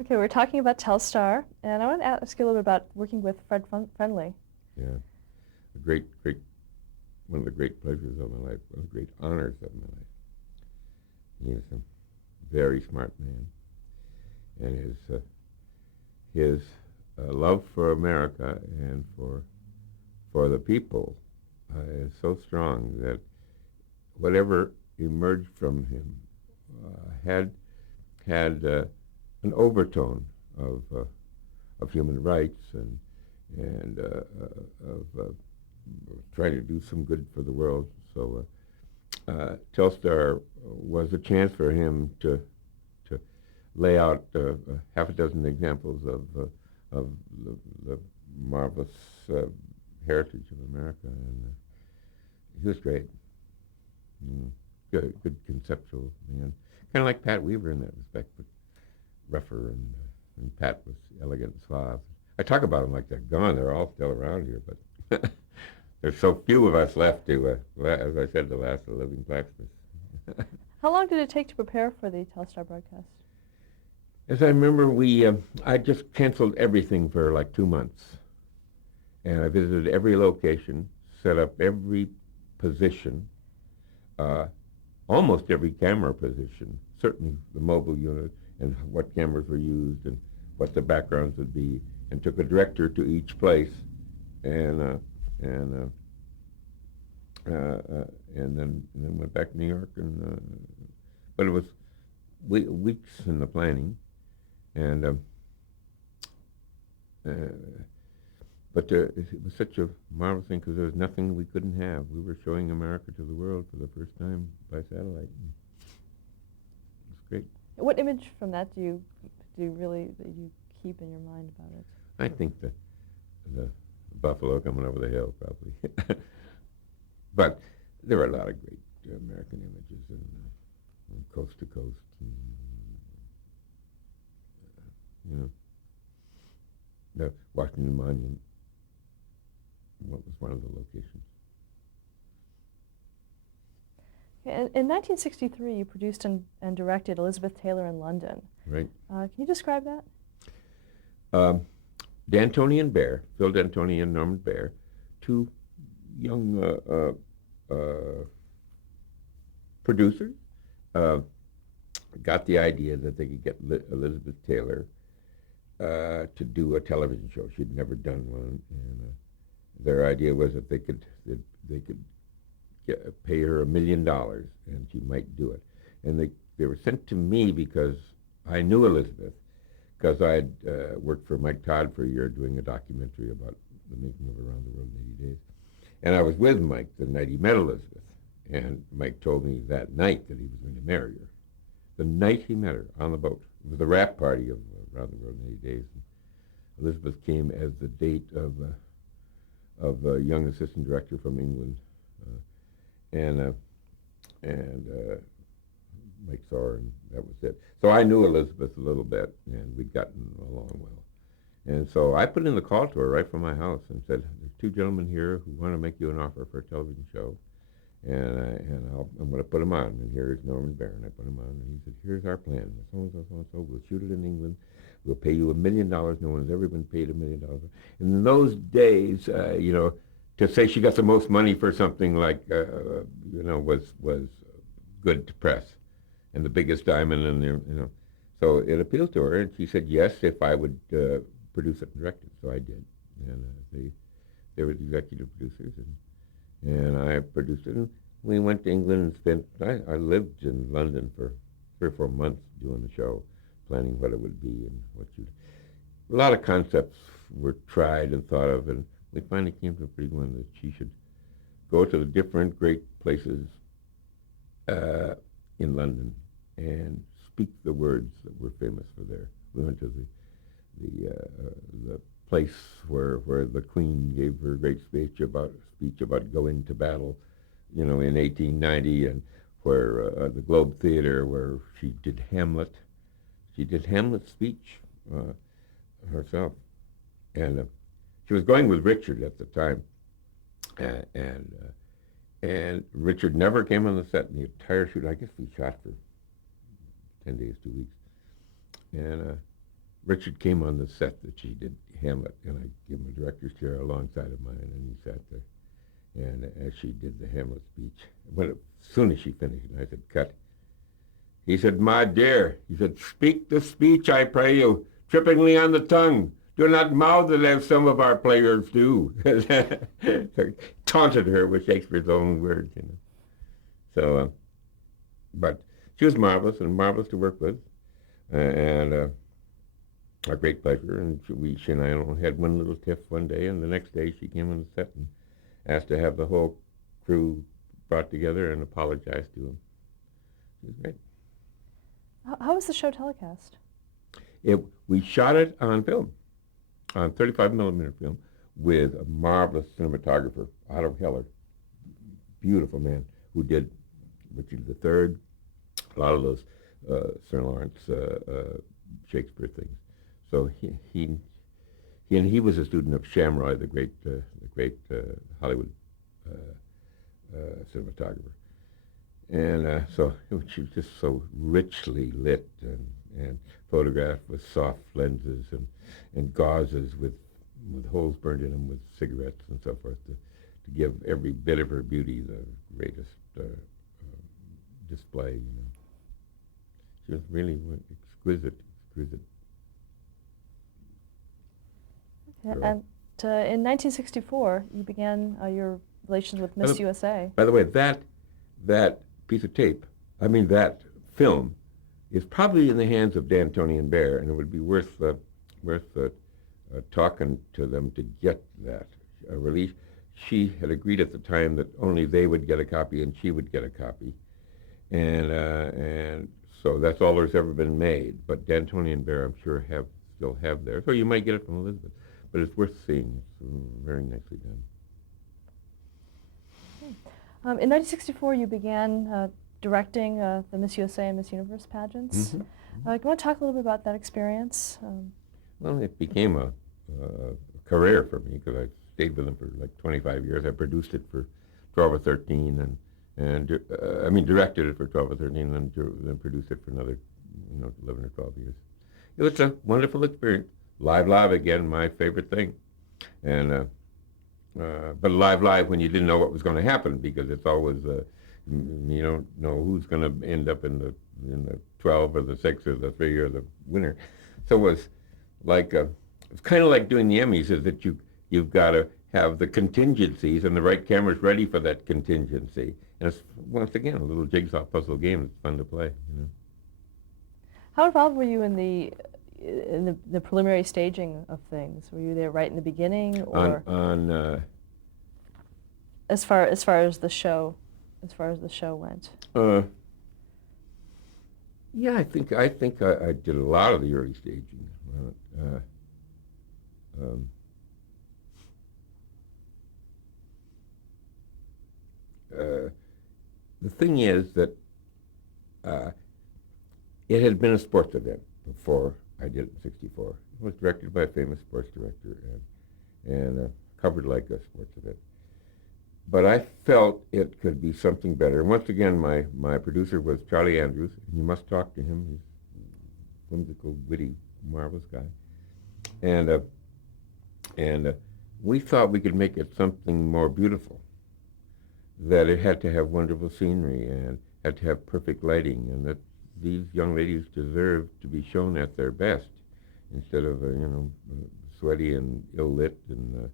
Okay, we're talking about Telstar, and I want to ask you a little bit about working with Fred Friendly. Yeah, a great, one of the great pleasures of my life, one of the great honors of my life. He is a very smart man, and his love for America and for the people is so strong that whatever emerged from him had an overtone of human rights and of trying to do some good for the world. So Telstar was a chance for him to lay out half a dozen examples of the marvelous heritage of America, and he was great. Good conceptual man, kind of like Pat Weaver in that respect, but rougher, and Pat was elegant and suave. I talk about them like they're gone. They're all still around here, but there's so few of us left to, as I said, to last a living blacksmith. How long did it take to prepare for the Telstar broadcast? As I remember, I just canceled everything for like 2 months, and I visited every location, set up every position, uh, almost every camera position, certainly the mobile unit, and what cameras were used and what the backgrounds would be, and took a director to each place, and uh, and and then went back to New York, but it was weeks in the planning, and uh, but it was such a marvelous thing because there was nothing we couldn't have. We were showing America to the world for the first time by satellite. It was great. What image from that do you really that you keep in your mind about it? I think the buffalo coming over the hill probably, but there were a lot of great American images and coast to coast. And, the Washington Monument. What was one of the locations? In 1963, you produced and directed Elizabeth Taylor in London. Right. Can you describe that? Um, D'Antoni and Bear, Phil D'Antoni and Norman Bear, two young producers, uh, got the idea that they could get Elizabeth Taylor to do a television show. She'd never done one, and their idea was that they could pay her $1 million and she might do it. And they were sent to me because I knew Elizabeth, because I had worked for Mike Todd for a year doing a documentary about the making of Around the World in 80 Days. And I was with Mike the night he met Elizabeth. And Mike told me that night that he was going to marry her. The night he met her on the boat. It was the wrap party of Around the World in 80 Days. And Elizabeth came as the date of a young assistant director from England. And Mike saw her, and that was it. So I knew Elizabeth a little bit, and we'd gotten along well. And so I put in the call to her right from my house and said, "There's two gentlemen here who want to make you an offer for a television show, and I'm going to put them on. And here's Norman Bear." And I put him on, and he said, "Here's our plan. So and so, so and so. We'll shoot it in England. We'll pay you $1 million. No one has ever been paid $1 million." And in those days, to say she got the most money for something like, was good to press, and the biggest diamond in there. So it appealed to her, and she said yes if I would produce it and direct it. So I did, and they were the executive producers, and I produced it. And we went to England and spent. I lived in London for 3 or 4 months doing the show, planning what it would be and what you. A lot of concepts were tried and thought of, and we finally came to a pretty one that she should go to the different great places in London and speak the words that were famous for there. We went to the place where the Queen gave her great speech about going to battle, in 1890, and where the Globe Theater where she did Hamlet. She did Hamlet's speech herself, and she was going with Richard at the time, and Richard never came on the set in the entire shoot. I guess we shot for 10 days, 2 weeks, and Richard came on the set that she did Hamlet, and I gave him a director's chair alongside of mine, and he sat there. And as she did the Hamlet speech, as soon as she finished, and I said, "Cut." He said, "My dear," he said, "speak the speech, I pray you, trippingly on the tongue. Do not mouth it as some of our players do." So taunted her with Shakespeare's own words, you know. So, but she was marvelous and marvelous to work with, and a great pleasure. And she and I only had one little tiff one day, and the next day she came on the set and asked to have the whole crew brought together and apologized to him. It was great. How was the show telecast? We shot it on film, on 35 millimeter film, with a marvelous cinematographer, Otto Heller, beautiful man, who did Richard III, a lot of those Sir Lawrence Shakespeare things. So he was a student of Shamroy, the great Hollywood cinematographer. And so she was just so richly lit and photographed with soft lenses and gauzes with holes burned in them with cigarettes and so forth to give every bit of her beauty the greatest display. You know, she was really exquisite. Yeah, and in 1964, you began your relations with Miss USA. By the way, that piece of tape, that film, is probably in the hands of Dan, Tony, and Bear, and it would be worth talking to them to get that release. She had agreed at the time that only they would get a copy and she would get a copy, and so that's all there's ever been made. But Dan, Tony, and Bear, I'm sure still have theirs, so you might get it from Elizabeth. But it's worth seeing. It's very nicely done. In 1964, you began directing the Miss USA and Miss Universe pageants. Mm-hmm. You want to talk a little bit about that experience? Well, it became a career for me because I stayed with them for like 25 years. I produced it for 12 or 13, and directed it for 12 or 13, and then produced it for another 11 or 12 years. It was a wonderful experience. Live again, my favorite thing, and but live when you didn't know what was going to happen, because it's always you don't know who's going to end up in the 12 or the 6 or the 3 or the winner. So it was like it's kind of like doing the Emmys, is that you've got to have the contingencies and the right cameras ready for that contingency. And it's once again a little jigsaw puzzle game. It's fun to play. You know. How involved were you in the preliminary staging of things? Were you there right in the beginning, or as far as the show went? Yeah, I think I did a lot of the early staging. The thing is that it had been a sports event before I did it in '64. It was directed by a famous sports director and covered like a sports event. But I felt it could be something better. And once again, my producer was Charlie Andrews, and you must talk to him. He's a whimsical, witty, marvelous guy. And we thought we could make it something more beautiful, that it had to have wonderful scenery and had to have perfect lighting, and that these young ladies deserved to be shown at their best instead of sweaty and ill lit and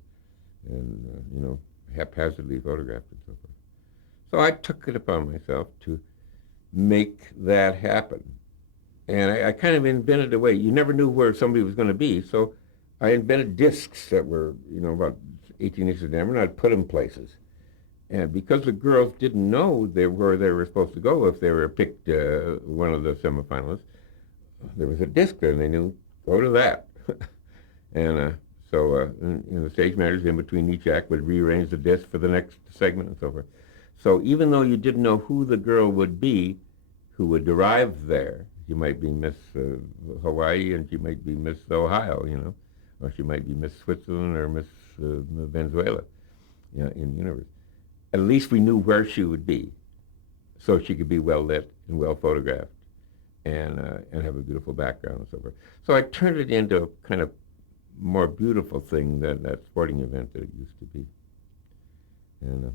haphazardly photographed and so forth. So I took it upon myself to make that happen, and I kind of invented a way. You never knew where somebody was going to be, so I invented discs that were about 18 inches in diameter, and I'd put them places. And because the girls didn't know where they were supposed to go if they were picked one of the semifinalists, there was a disc there, and they knew, go to that. And so the stage managers in between each act would rearrange the disc for the next segment and so forth. So even though you didn't know who the girl would be who would arrive there, she might be Miss Hawaii and she might be Miss Ohio, or she might be Miss Switzerland or Miss Venezuela in the universe. At least we knew where she would be, so she could be well lit and well photographed, and have a beautiful background and so forth. So I turned it into a kind of more beautiful thing than that sporting event that it used to be. And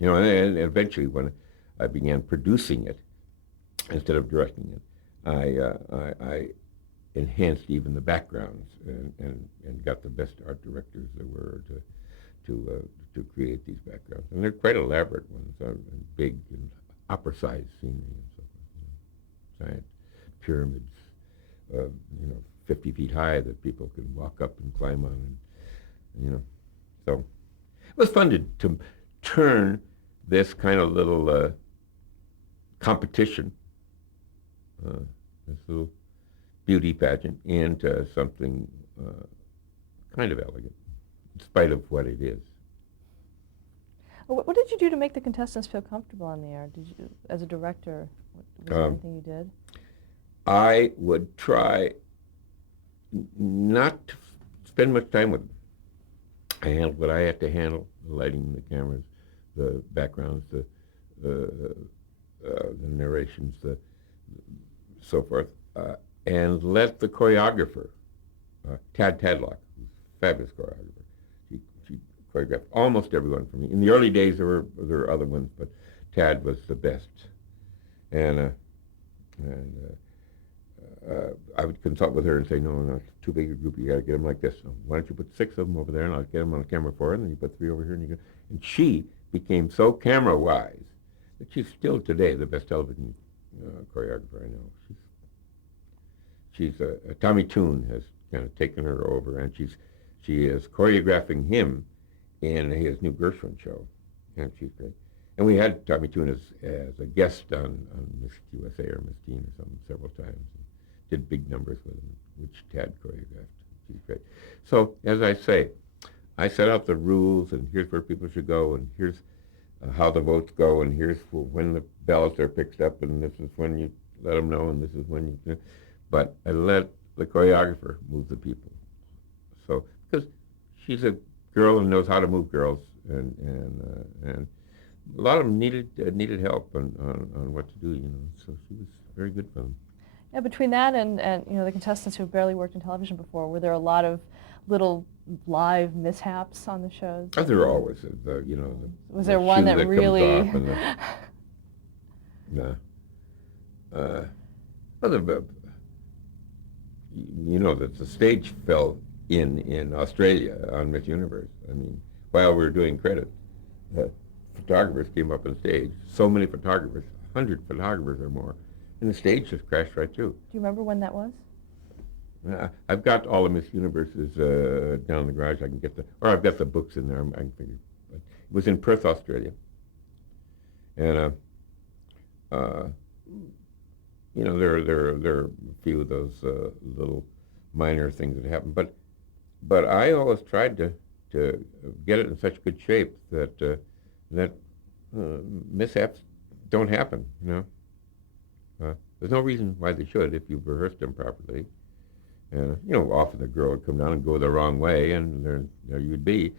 and eventually when I began producing it instead of directing it, I enhanced even the backgrounds and got the best art directors there were to create these backgrounds. And they're quite elaborate ones, and big and opera-sized scenery and so forth. Giant pyramids, 50 feet high that people can walk up and climb on, and so it was fun to turn this kind of little competition, this little beauty pageant, into something kind of elegant, in spite of what it is. What did you do to make the contestants feel comfortable on the air? Did you, as a director, was there anything you did? I would try not to spend much time with them. I handled what I had to handle: the lighting, the cameras, the backgrounds, the narrations, the so forth, and let the choreographer, Tad Tadlock, who's a fabulous choreographer, she choreographed almost everyone for me. In the early days, there were other ones, but Tad was the best. And I would consult with her and say, no, it's too big a group. You got to get them like this. So why don't you put 6 of them over there, and I'll get them on the camera for it, and then you put 3 over here, and you go. And she became so camera-wise that she's still today the best television choreographer I know. She's Tommy Toon has kind of taken her over, and she is choreographing him in his new Gershwin show, and she's great. And we had Tommy Toon as a guest on Miss USA or Miss Teen or something several times. Did big numbers with him, which Tad choreographed. She's great. So, as I say, I set out the rules, and here's where people should go, and here's how the votes go, and here's when the ballots are picked up, and this is when you let them know, and this is when you. But I let the choreographer move the people. So, because she's a girl and knows how to move girls, and a lot of them needed help on what to do, So she was very good for them. Yeah, between that and the contestants who barely worked in television before, were there a lot of little live mishaps on the shows? Oh, there always is. Was there one that really? No. That the stage fell in Australia on Miss Universe. I mean, while we were doing credits, photographers came up on stage. So many photographers, 100 photographers or more, and the stage just crashed right through. Do you remember when that was? I've got all of Miss Universes down in the garage. I can get I've got the books in there. I can figure. But it was in Perth, Australia, and there are a few of those little minor things that happen. But I always tried to get it in such good shape that mishaps don't happen. There's no reason why they should if you've rehearsed them properly. Often the girl would come down and go the wrong way, and there you'd be.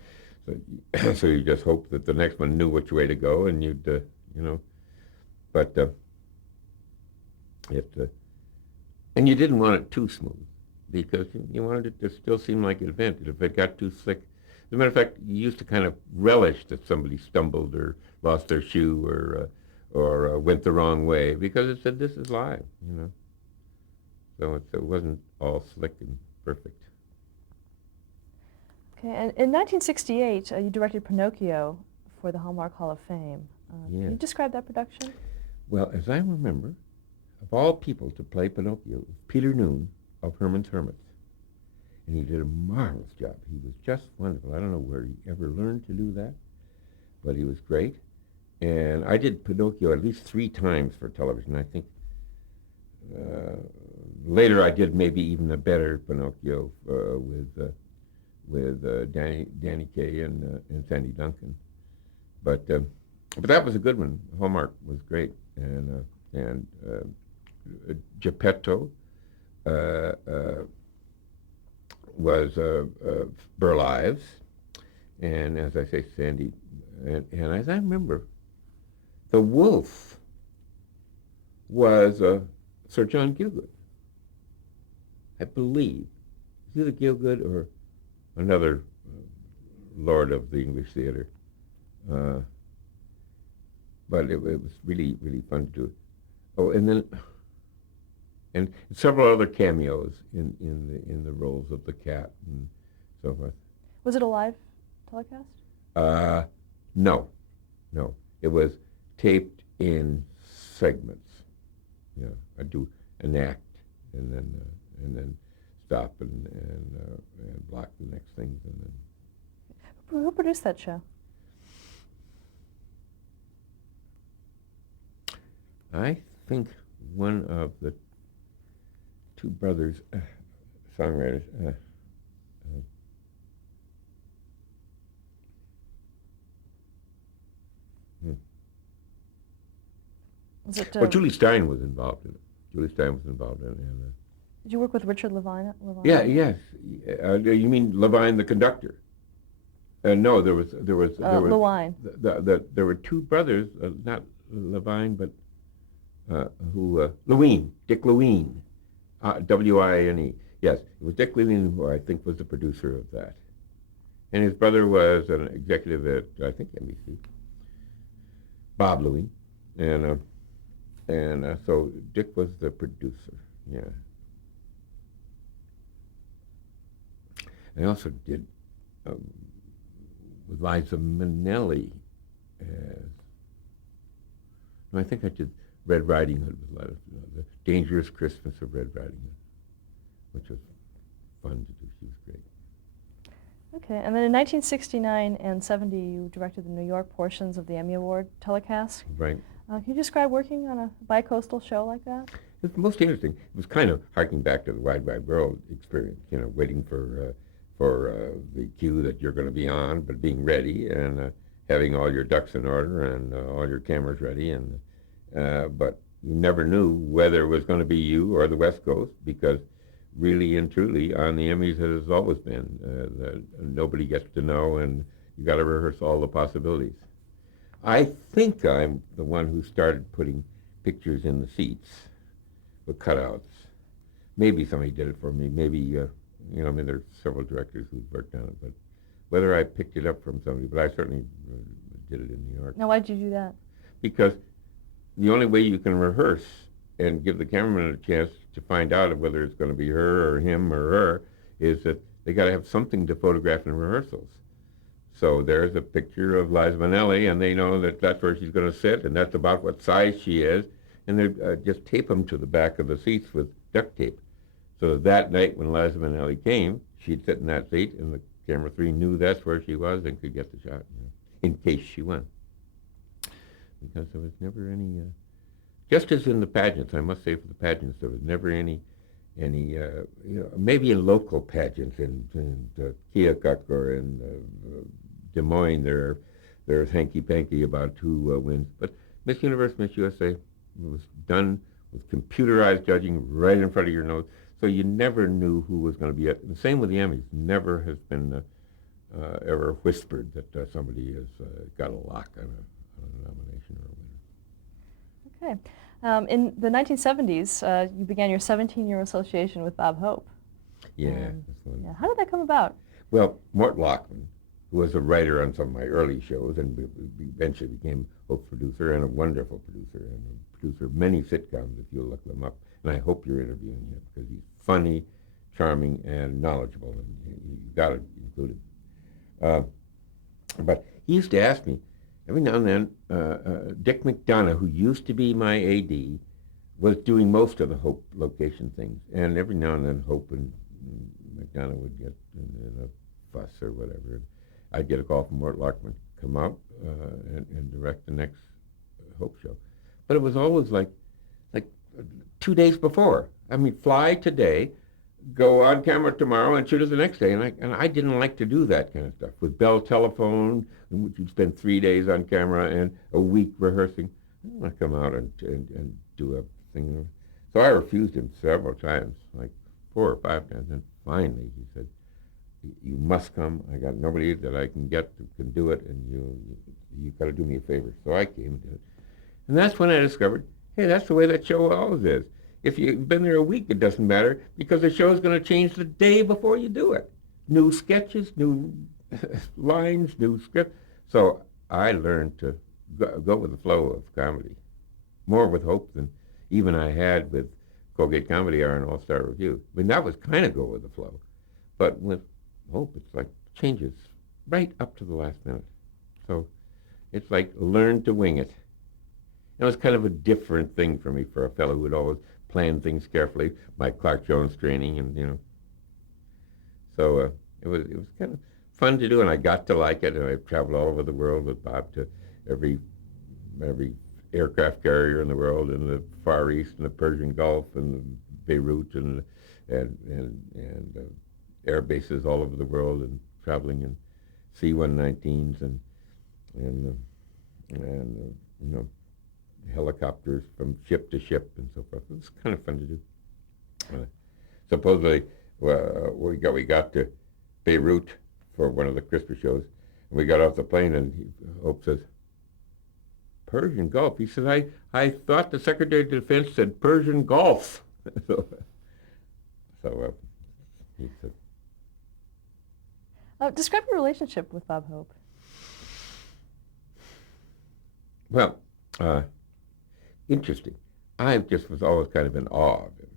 So you just hope that the next one knew which way to go, and you'd, but and you didn't want it too smooth, because you wanted it to still seem like an event. If it got too slick, as a matter of fact, you used to kind of relish that somebody stumbled or lost their shoe or went the wrong way, because it said, this is live, So it wasn't all slick and perfect. Okay, and in 1968, you directed Pinocchio for the Hallmark Hall of Fame. Yeah. Can you describe that production? Well, as I remember, of all people to play Pinocchio, Peter Noon of Herman's Hermits. And he did a marvelous job. He was just wonderful. I don't know where he ever learned to do that, but he was great. And I did Pinocchio at least 3 times for television. I think later I did maybe even a better Pinocchio with Danny Kaye and Sandy Duncan. But that was a good one. Hallmark was great, and Geppetto was Burl Ives, and as I say, Sandy, and as I remember, the wolf was Sir John Gielgud. I believe. Is either Gielgud or another lord of the English theater. But it was really, really fun to do. Oh, and several other cameos in the roles of the cat and so forth. Was it a live telecast? No, no. It was taped in segments. Yeah, I do an act and then stop and block the next things and then. Who produced that show? I think one of the two brothers, songwriters. Was it, Well, Julie Stein was involved in it. Julie Stein was involved in it. And, did you work with Richard Levine? yeah, yes. You mean Levine, the conductor? No, there was Levine. There were two brothers, not Levine, but Lewine, Dick Lewine, W-I-N-E. Yes, it was Dick Lewine who I think was the producer of that, and his brother was an executive at I think NBC, Bob Lewine, and so Dick was the producer. Yeah. I also did with Liza Minnelli. I think I did Red Riding Hood with Liza, the Dangerous Christmas of Red Riding Hood, which was fun to do. She was great. Okay, and then in 1969 and 70, you directed the New York portions of the Emmy Award telecast. Right. Can you describe working on a bi-coastal show like that? It's most interesting. It was kind of harking back to the Wide Wide World experience, waiting for the cue that you're going to be on, but being ready and having all your ducks in order and all your cameras ready. And but you never knew whether it was going to be you or the West Coast, because really and truly on the Emmys it has always been that nobody gets to know, and you got to rehearse all the possibilities. I think I'm the one who started putting pictures in the seats with cutouts. Maybe somebody did it for me. Maybe, there's several directors who've worked on it, but whether I picked it up from somebody, but I certainly did it in New York. Now, why did you do that? Because the only way you can rehearse and give the cameraman a chance to find out whether it's going to be her or him or her is that they got to have something to photograph in rehearsals. So there's a picture of Liza Minnelli, and they know that that's where she's going to sit, and that's about what size she is, and they just tape them to the back of the seats with duct tape. So that night when Liza Minnelli came, she'd sit in that seat, and the camera 3 knew that's where she was and could get the shot, in case she won. Because there was never any, just as in the pageants, I must say for the pageants, there was never any maybe in local pageants in Keokuk or in Des Moines, there's hanky-panky about who wins. But Miss Universe, Miss USA was done with computerized judging right in front of your nose, so you never knew who was going to be it. The same with the Emmys. Never has been ever whispered that somebody has got a lock on a nomination or a winner. Okay. In the 1970s, you began your 17-year association with Bob Hope. Yeah, that's one. Yeah. How did that come about? Well, Mort Lachman, who was a writer on some of my early shows and eventually became Hope's producer, and a wonderful producer, and a producer of many sitcoms, if you'll look them up. And I hope you're interviewing him, because he's funny, charming, and knowledgeable, and you've got to include him. But he used to ask me, every now and then, Dick McDonough, who used to be my AD, was doing most of the Hope location things. And every now and then, Hope and McDonough would get in a fuss or whatever. I'd get a call from Mort Lachman, come out and direct the next Hope show. But it was always like 2 days before. I mean, fly today, go on camera tomorrow, and shoot it the next day. And I didn't like to do that kind of stuff. With Bell Telephone, in which you'd spend 3 days on camera and a week rehearsing, I didn't want to come out and do a thing. So I refused him several times, like 4 or 5 times. And finally he said, you must come. I got nobody that I can get who can do it, and you got to do me a favor. So I came and did it. And that's when I discovered, hey, that's the way that show always is. If you've been there a week, it doesn't matter because the show is going to change the day before you do it. New sketches, new lines, new script. So I learned to go with the flow of comedy, more with Hope than even I had with Colgate Comedy Hour and All Star Review. I mean, that was kind of go with the flow. But with Hope, it's like changes right up to the last minute. So it's like learn to wing it. It was kind of a different thing for me, for a fellow who would always plan things carefully, my Clark Jones training, and So it was kind of fun to do, and I got to like it. And I traveled all over the world with Bob to every aircraft carrier in the world, in the Far East, and the Persian Gulf, and Beirut, and air bases all over the world, and traveling in C-119s and helicopters from ship to ship and so forth. It was kind of fun to do. Supposedly, we got to Beirut for one of the Christmas shows, and we got off the plane, and Hope says, Persian Gulf. He said, I thought the Secretary of Defense said Persian Gulf. so he said. Describe your relationship with Bob Hope. Well, interesting. I just was always kind of in awe of him.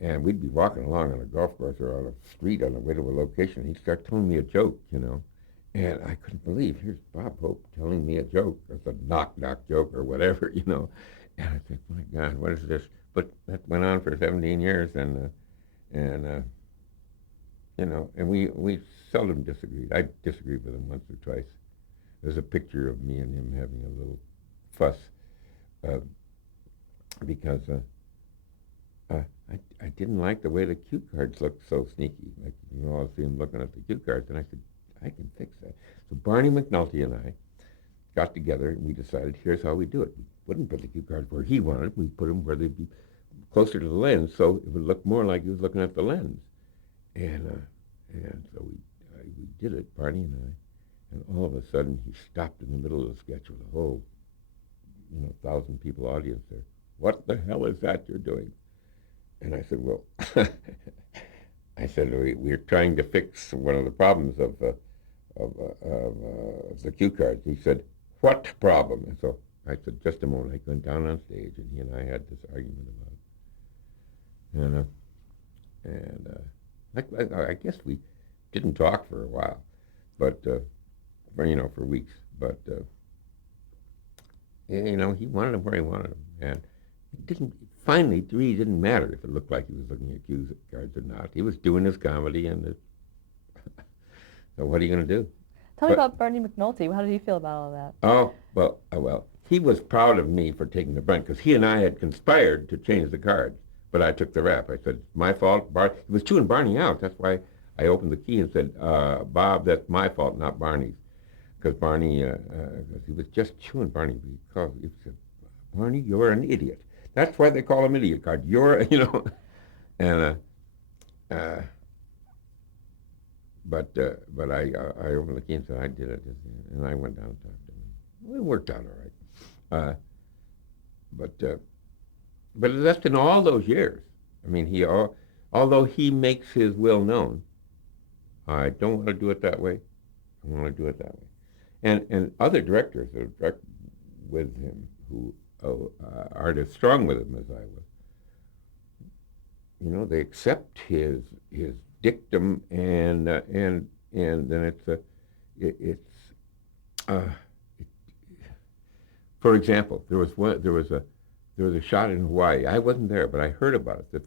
And we'd be walking along on a golf course or on a street on the way to a location. He'd start telling me a joke, And I couldn't believe, here's Bob Hope telling me a joke. It's a knock-knock joke or whatever, And I think, my God, what is this? But that went on for 17 years, and we seldom disagreed. I disagreed with him once or twice. There's a picture of me and him having a little fuss because I didn't like the way the cue cards looked so sneaky. Like, I see him looking at the cue cards, and I said, I can fix that. So Barney McNulty and I got together, and we decided, here's how we do it. We wouldn't put the cue cards where he wanted. We put them where they'd be closer to the lens, so it would look more like he was looking at the lens. And so we did it, Barney and I. And all of a sudden, he stopped in the middle of the sketch with a whole, 1,000 people audience there. What the hell is that you're doing? And I said, well, we're trying to fix one of the problems of the cue cards. He said, what problem? And so I said, just a moment. I went down on stage, and he and I had this argument about it. And I guess we didn't talk for a while, but for weeks. But he wanted him where he wanted him, and it didn't. Finally, it really didn't matter if it looked like he was looking at cue cards or not. He was doing his comedy, and so what are you going to do? Tell me about Barney McNulty. How did he feel about all that? Oh, well, he was proud of me for taking the brunt, because he and I had conspired to change the cards, but I took the rap. I said, my fault. He was chewing Barney out. That's why I opened the key and said, Bob, that's my fault, not Barney's. Because Barney, he was just chewing Barney. He said, Barney, you're an idiot. That's why they call him idiot card. You're, and but I opened the key and said I did it, and I went down and talked to him. It worked out all right. But that's in all those years. I mean, although he makes his will known, I don't want to do it that way. I want to do it that way. And other directors that have directed with him who aren't as strong with him as I was, they accept his dictum, and then for example, there was a shot in Hawaii. I wasn't there, but I heard about it.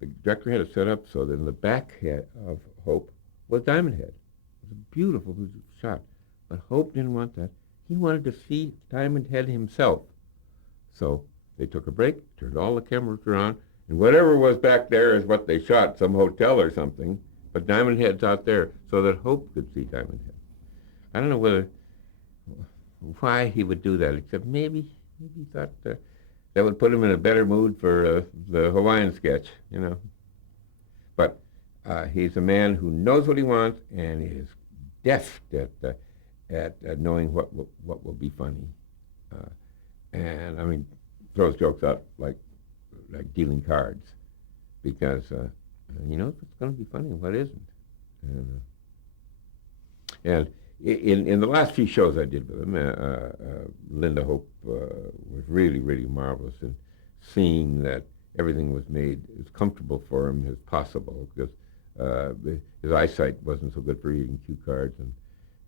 The director had it set up so that in the back head of Hope was Diamond Head. It was a beautiful shot, but Hope didn't want that. He wanted to see Diamond Head himself. So they took a break, turned all the cameras on, and whatever was back there is what they shot, some hotel or something, but Diamond Head's out there so that Hope could see Diamond Head. I don't know why he would do that, except maybe he thought that would put him in a better mood for the Hawaiian sketch, But he's a man who knows what he wants and is deft at knowing what will be funny. And I mean, throws jokes out like dealing cards, because he knows what's going to be funny and what isn't. And in the last few shows I did with him, Linda Hope was really, really marvelous in seeing that everything was made as comfortable for him as possible, because his eyesight wasn't so good for reading cue cards,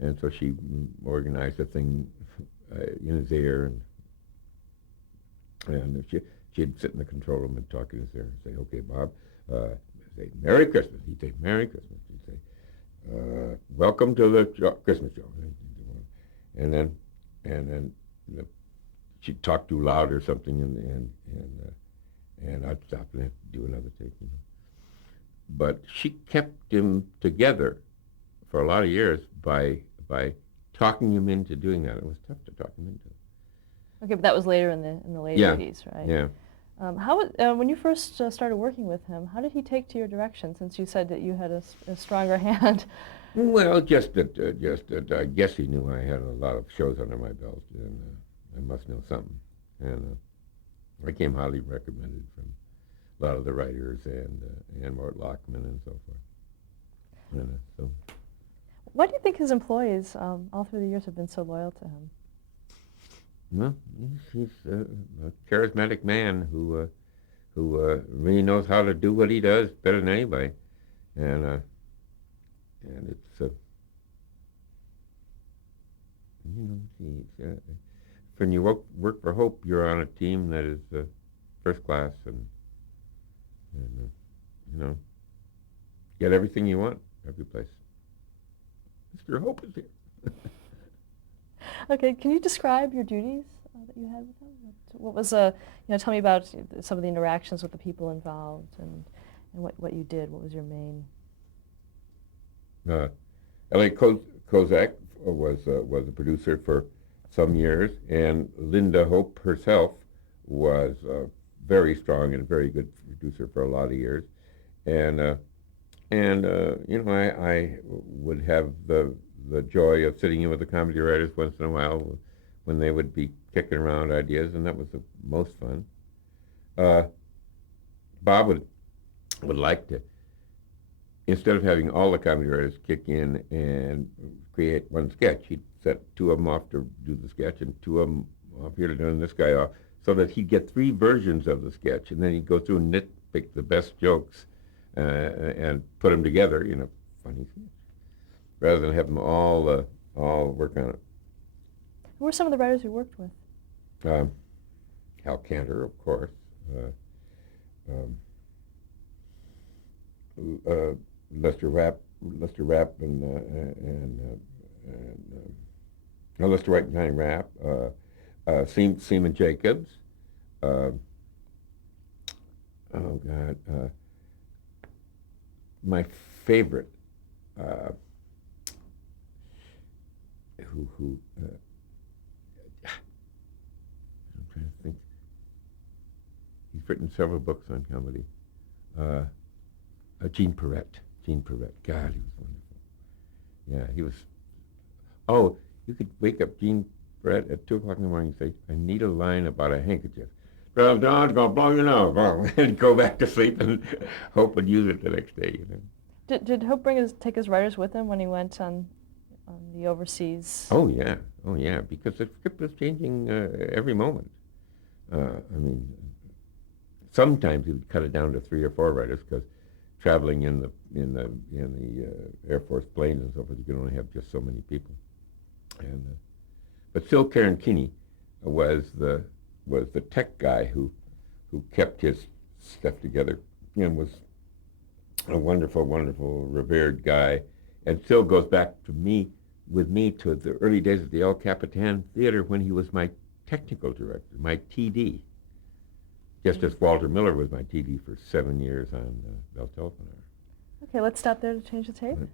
and so she organized a thing in his ear, and she'd sit in the control room and talk in his ear and say, "Okay, Bob, say Merry Christmas." He'd say, "Merry Christmas." He'd say, "Welcome to the Christmas show," and then she'd talk too loud or something, and I'd stop and have to do another take. But she kept him together for a lot of years by talking him into doing that. It was tough to talk him into it. Okay, but that was later in the later piece, right? Yeah. When you first started working with him, how did he take to your direction? Since you said that you had a stronger hand. Well, just that I guess he knew I had a lot of shows under my belt, and I must know something. And I came highly recommended from a lot of the writers and Mort Lockman and so forth. So. Why do you think his employees all through the years have been so loyal to him? Well, he's a charismatic man who really knows how to do what he does better than anybody, and it's when you work for Hope, you're on a team that is first class, and get everything you want every place. Mr. Hope is here. Okay, can you describe your duties that you had with him? What was tell me about some of the interactions with the people involved and what you did. What was your main? L.A. Kozak was a producer for some years, and Linda Hope herself was a very strong and very good producer for a lot of years, and I would have the joy of sitting in with the comedy writers once in a while when they would be kicking around ideas, and that was the most fun. Bob would like to, instead of having all the comedy writers kick in and create one sketch, he'd set two of them off to do the sketch and two of them off here to do this guy off, so that he'd get three versions of the sketch, and then he'd go through and nitpick the best jokes and put them together in a funny sketch, rather than have them all work on it. Who were some of the writers you worked with? Hal Cantor, of course. Lester Rapp, Lester White and Johnny Rapp. Seaman Jacobs. My favorite. I'm trying to think. He's written several books on comedy. Gene Perrette. God, he was wonderful. Yeah, he was. Oh, you could wake up Gene Perrette at 2 o'clock in the morning and say, "I need a line about a handkerchief." Well, Don's gonna blow your nose, and go back to sleep and Hope would use it the next day. Did Hope take his writers with him when he went on the overseas? Oh yeah, because the script was changing every moment. Sometimes he would cut it down to 3 or 4 writers, because traveling in the Air Force planes and so forth, you can only have just so many people. But still, Karen Keeney was the tech guy who kept his stuff together, and was a wonderful, wonderful, revered guy, and still goes back with me to the early days of the El Capitan Theater, when he was my technical director, my TD. Just as Walter Miller was my TD for 7 years on Bell Telephone Hour. Okay, let's stop there to change the tape. Right.